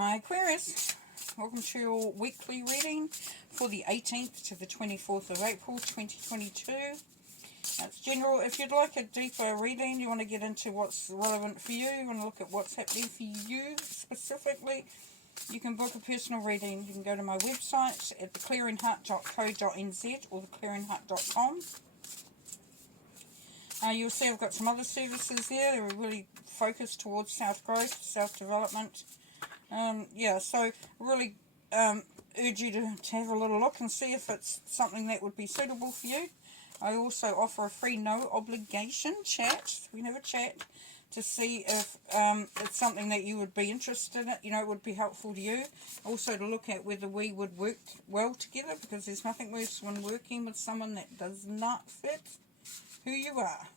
Hi Aquarius, welcome to your weekly reading for the 18th to the 24th of April 2022. It's general. If you'd like a deeper reading, you want to get into what's relevant for you, you want to look at what's happening for you specifically, you can book a personal reading. You can go to my website at theclearingheart.co.nz or theclearingheart.com. You'll see I've got some other services there that are really focused towards self-growth, self-development. So really urge you to have a little look and see if it's something that would be suitable for you. I also offer a free no obligation chat. We have a chat to see if it's something that you would be interested in, it would be helpful to you. Also to look at whether we would work well together, because there's nothing worse when working with someone that does not fit who you are.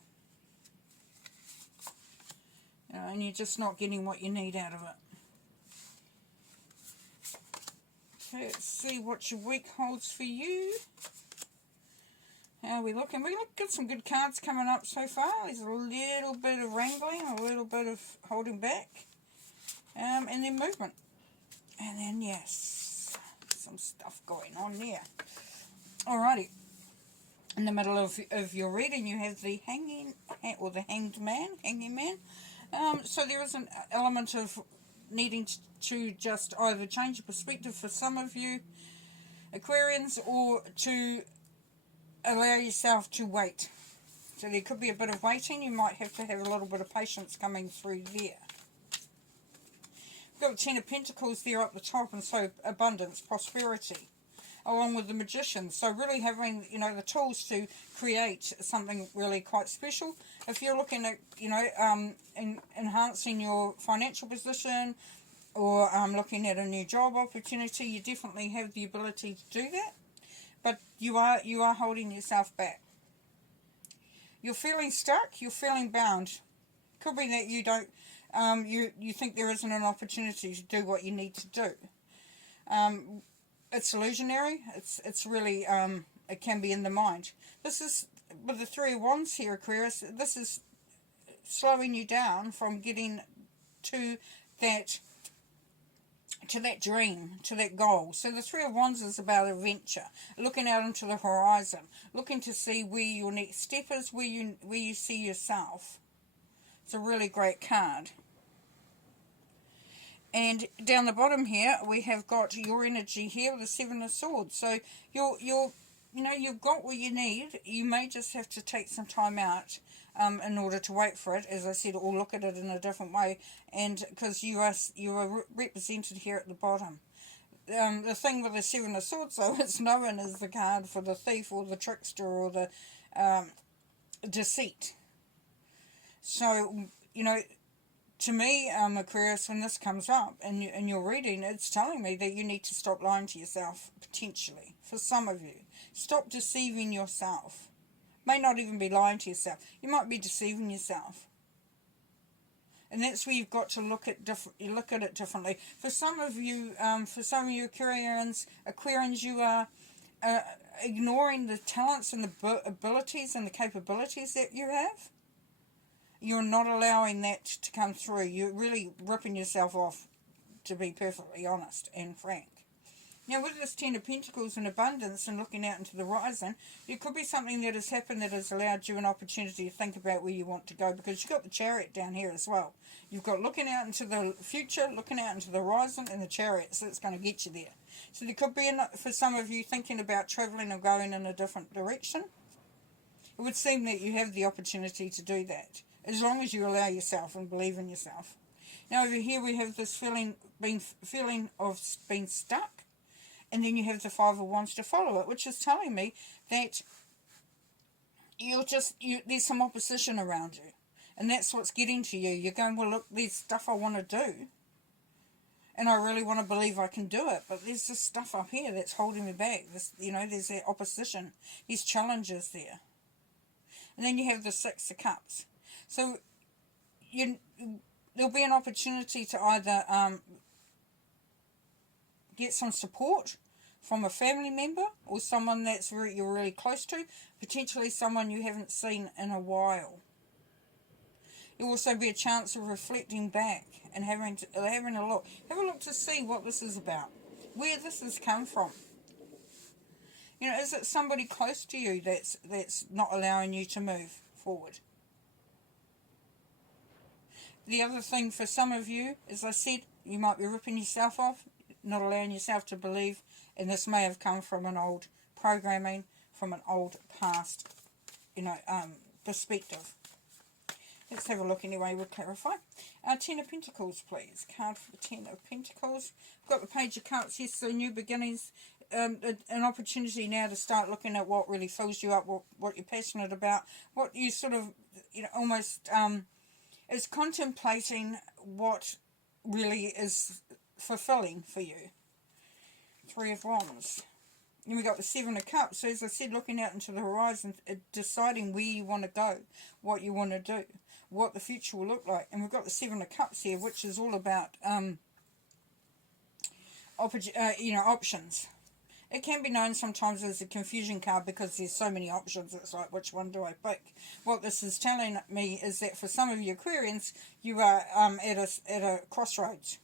And you're just not getting what you need out of it. Okay, let's see what your week holds for you. How are we looking? We've got some good cards coming up so far. There's a little bit of wrangling, a little bit of holding back, and then movement. And then, yes, some stuff going on there. Alrighty. In the middle of your reading, you have the hanging man. So there is an element of needing to just either change your perspective for some of you Aquarians, or to allow yourself to wait. So there could be a bit of waiting. You might have to have a little bit of patience coming through there. We've got the Ten of Pentacles there up the top, and so abundance, prosperity, along with the Magician. So really having, the tools to create something really quite special. If you're looking at, enhancing your financial position, or looking at a new job opportunity, you definitely have the ability to do that. But you are holding yourself back. You're feeling stuck. You're feeling bound. Could be that you don't. You think there isn't an opportunity to do what you need to do. It's illusionary. It's really it can be in the mind. This is with the Three of Wands here, Aquarius. This is slowing you down from getting to that dream, to that goal. So the Three of Wands is about adventure, looking out into the horizon, looking to see where your next step is, where you see yourself. It's a really great card. And down the bottom here, we have got your energy here with the Seven of Swords. So you've got what you need. You may just have to take some time out in order to wait for it, as I said, or look at it in a different way. And because you are represented here at the bottom. The thing with the Seven of Swords, though, it's known as the card for the thief or the trickster or the deceit. So, to me, Aquarius, when this comes up in your reading, it's telling me that you need to stop lying to yourself, potentially, for some of you. Stop deceiving yourself. May not even be lying to yourself. You might be deceiving yourself. And that's where you've got to look at it differently. For some of you Aquarians, you are ignoring the talents and the abilities and the capabilities that you have. You're not allowing that to come through. You're really ripping yourself off, to be perfectly honest and frank. Now, with this Ten of Pentacles and abundance and looking out into the horizon, there could be something that has happened that has allowed you an opportunity to think about where you want to go, because you've got the Chariot down here as well. You've got looking out into the future, looking out into the horizon, and the Chariot, so it's going to get you there. So there could be, for some of you, thinking about travelling or going in a different direction. It would seem that you have the opportunity to do that, as long as you allow yourself and believe in yourself. Now over here we have this feeling of being stuck. And then you have the Five of Wands to follow it, which is telling me that there's some opposition around you. And that's what's getting to you. You're going, well, look, there's stuff I want to do. And I really want to believe I can do it. But there's this stuff up here that's holding me back. There's that opposition. There's challenges there. And then you have the Six of Cups. So there'll be an opportunity to either get some support from a family member or someone that's you're really close to, potentially someone you haven't seen in a while. It'll also be a chance of reflecting back and having a look. Have a look to see what this is about, where this has come from. You know, is it somebody close to you that's not allowing you to move forward? The other thing for some of you, as I said, you might be ripping yourself off, not allowing yourself to believe, and this may have come from an old programming, from an old past, perspective. Let's have a look anyway, we'll clarify. Ten of Pentacles, please. Card for the Ten of Pentacles. We've got the Page of Cups, yes, so new beginnings. An opportunity now to start looking at what really fills you up, what you're passionate about, what you sort of, almost is contemplating what really is fulfilling for you. Three of Wands. And we've got the Seven of Cups. So as I said, looking out into the horizon, deciding where you want to go, what you want to do, what the future will look like. And we've got the Seven of Cups here, which is all about options. It can be known sometimes as a confusion card because there's so many options. It's like, which one do I pick? What this is telling me is that for some of you Aquarians, you are at a crossroads.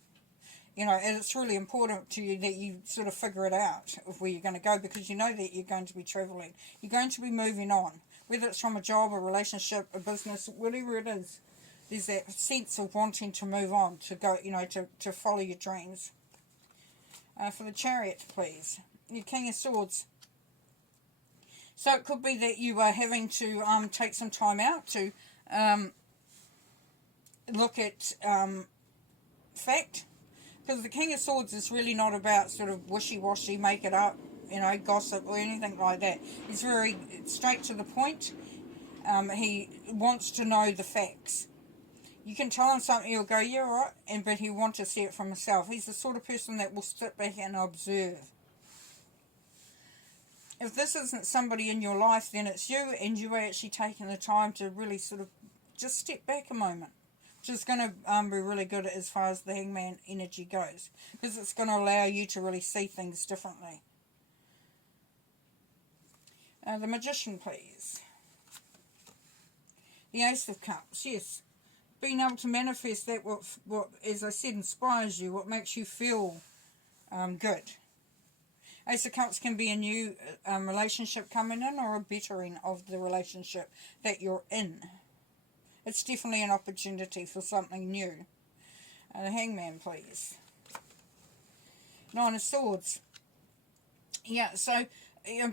And it's really important to you that you sort of figure it out of where you're going to go, because you know that you're going to be travelling. You're going to be moving on. Whether it's from a job, a relationship, a business, whatever it is, there's that sense of wanting to move on, to go, to follow your dreams. For the Chariot, please. Your King of Swords. So it could be that you are having to take some time out to look at fact. Because the King of Swords is really not about sort of wishy-washy, make it up, gossip or anything like that. He's very straight to the point. He wants to know the facts. You can tell him something, he'll go, yeah, right, but he wants to see it for himself. He's the sort of person that will sit back and observe. If this isn't somebody in your life, then it's you, and you are actually taking the time to really sort of just step back a moment. Which is going to be really good as far as the Hangman energy goes, because it's going to allow you to really see things differently. The Magician, please. The Ace of Cups, yes. Being able to manifest that what as I said, inspires you, what makes you feel good. Ace of Cups can be a new relationship coming in, or a bettering of the relationship that you're in. It's definitely an opportunity for something new. The Hangman, please. Nine of Swords. Yeah, so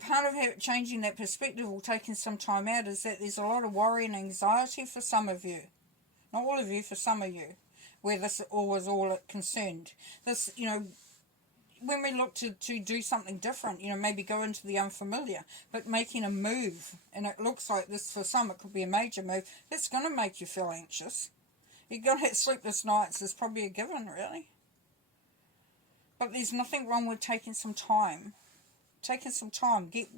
part of changing that perspective or taking some time out is that there's a lot of worry and anxiety for some of you. Not all of you, for some of you, where this was all concerned. This, when we look to do something different, maybe go into the unfamiliar, but making a move, and it looks like this for some, it could be a major move, that's going to make you feel anxious. You're going to have sleepless nights, is probably a given, really. But there's nothing wrong with taking some time. Get,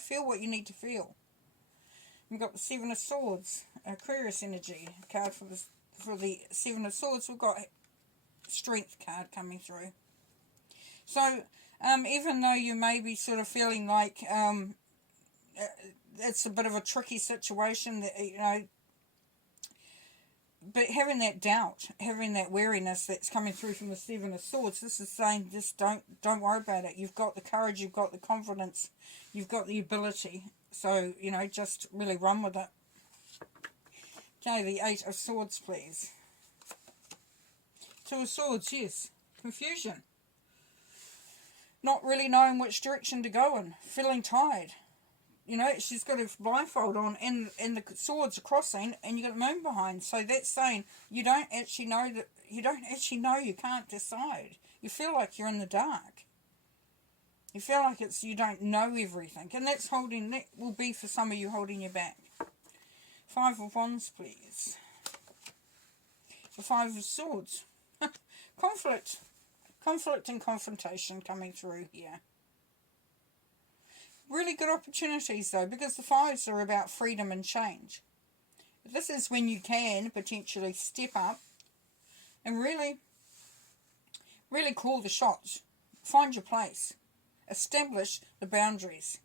feel what you need to feel. We've got the Seven of Swords, Aquarius energy, card for the Seven of Swords. We've got Strength card coming through. So, even though you may be sort of feeling like it's a bit of a tricky situation, that but having that doubt, having that wariness that's coming through from the Seven of Swords, this is saying just don't worry about it. You've got the courage, you've got the confidence, you've got the ability. So, just really run with it. Okay, the Eight of Swords, please. Two of Swords, yes. Confusion. Not really knowing which direction to go in. Feeling tired. She's got a blindfold on and the swords are crossing and you got the moon behind. So that's saying you don't actually know you can't decide. You feel like you're in the dark. You feel like you don't know everything. And that will be for some of you holding you back. Five of Wands, please. The Five of Swords. Conflict. Conflict and confrontation coming through here. Really good opportunities though, because the fives are about freedom and change. This is when you can potentially step up and really call the shots. Find your place. Establish the boundaries.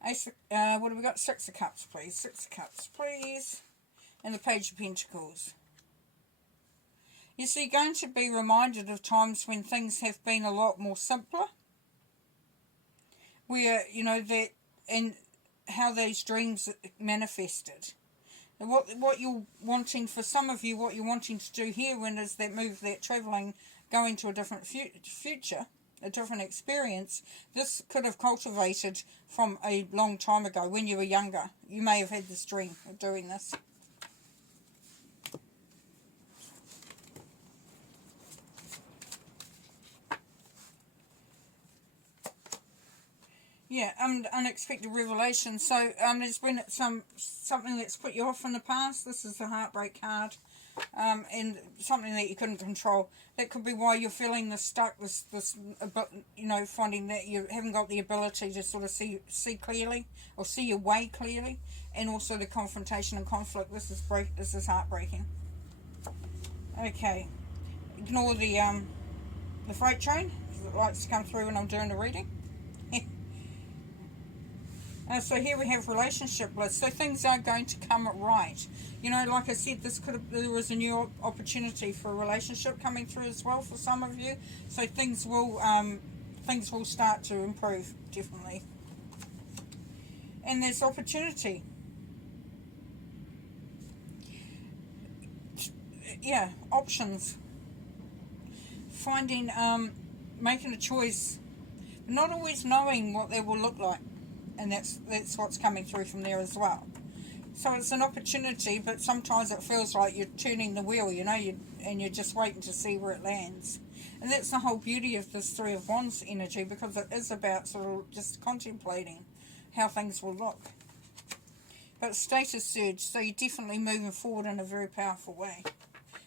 What have we got? Six of Cups, please. Six of Cups, please. and the Page of Pentacles. You see, you're going to be reminded of times when things have been a lot more simpler, where, you know, that, and how these dreams manifested. And what you're wanting, for some of you, what you're wanting to do here when is that move, that travelling, going to a different future, a different experience. This could have cultivated from a long time ago when you were younger. You may have had this dream of doing this. Yeah, unexpected revelation. So there's been something that's put you off in the past. This is the heartbreak card, and something that you couldn't control. That could be why you're feeling this stuck. This you know, finding that you haven't got the ability to sort of see clearly or see your way clearly, and also the confrontation and conflict. This is heartbreaking. Okay, ignore the freight train, because it likes to come through when I'm doing the reading. So here we have relationship bliss. So things are going to come right. You know, like I said, there was a new opportunity for a relationship coming through as well for some of you. So things will start to improve, definitely. And there's opportunity. Yeah, options. Finding, making a choice. Not always knowing what they will look like. And that's what's coming through from there as well. So it's an opportunity, but sometimes it feels like you're turning the wheel, you know, and you're just waiting to see where it lands. And that's the whole beauty of this Three of Wands energy, because it is about sort of just contemplating how things will look. But status surge, so you're definitely moving forward in a very powerful way.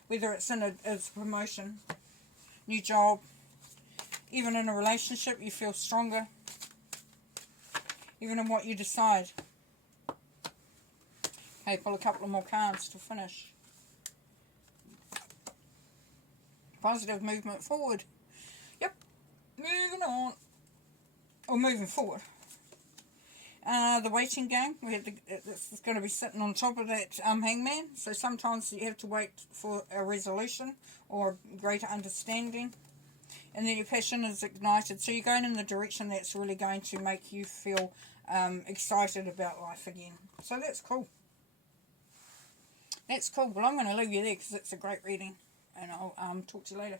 Whether it's in a promotion, new job, even in a relationship, you feel stronger. Even in what you decide. Okay, pull a couple of more cards to finish. Positive movement forward. Yep, moving on. Or moving forward. The waiting game. This is going to be sitting on top of that hangman. So sometimes you have to wait for a resolution or greater understanding. And then your passion is ignited. So you're going in the direction that's really going to make you feel excited about life again. So that's cool. That's cool. Well, I'm going to leave you there because it's a great reading. And I'll talk to you later.